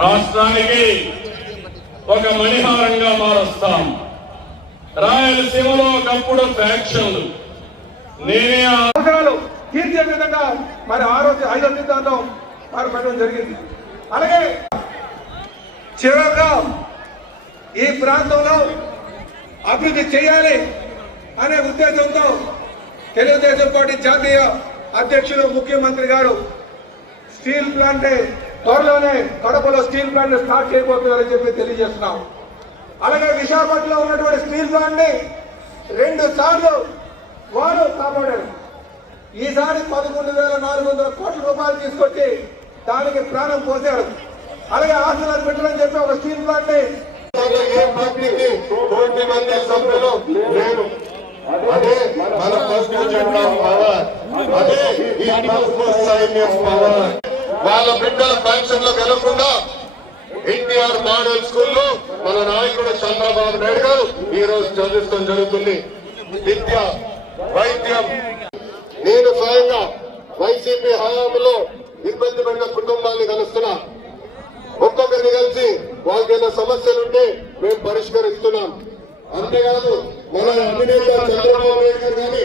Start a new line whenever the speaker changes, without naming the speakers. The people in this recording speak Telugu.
రాష్ట్రానికి ఒక మణిహారంగా మారుస్తాం. రాయలసీమలో ఒకప్పుడు ఫ్యాక్షన్లు. నేనే
తీర్చే విధంగా మరి ఆ రోజు ఐదో సిద్ధాంతం మరి పెట్టడం జరిగింది. అలాగే చివరిగా ఈ ప్రాంతంలో అభివృద్ధి చేయాలి అనే ఉద్దేశంతో తెలుగుదేశం పార్టీ జాతీయ అధ్యక్షులు ముఖ్యమంత్రి గారు స్టీల్ ప్లాంటే త్వరలోనే కడపలో స్టీల్ ప్లాంట్ స్టార్ట్ చేయబోతున్నారని చెప్పి తెలియజేస్తున్నాం. అలాగే విశాఖపట్నంలో ఉన్నటువంటి స్టీల్ ప్లాంట్ని రెండు సార్లు వారు కాపాడారు. ఈసారి పదకొండు వేల నాలుగు వందల కోట్ల రూపాయలు తీసుకొచ్చి దానికి ప్రాణం పోశారు. అలాగే ఆస్తులను పెట్టాలని చెప్పి ఒక స్టీల్ ప్లాంట్ని
ఏ పార్టీకి కోటి మంది సభ్యులు లేరు అదే మన ఫస్ట్ జెండా పవర్ అదే ఈ సైన్యం పవర్ వాళ్ళ బిడ్డల పెన్షన్లో వెళ్ళకుండా ఎన్టీఆర్ మోడల్ స్కూల్లో మన నాయకుడు చంద్రబాబు నాయుడు గారు ఈ రోజు చదివిస్తాం జరుగుతుంది. విద్య వైద్యం. నేను స్వయంగా వైసీపీ హయాంలో ఇబ్బంది పడిన కుటుంబాన్ని కలుస్తున్నా. ఒక్కొక్కరిని కలిసి వాళ్ళకి ఏదైనా సమస్యలుంటే మేము పరిష్కరిస్తున్నాం. అంతేకాదు మన అధినేత చంద్రబాబు నాయుడు గారు కానీ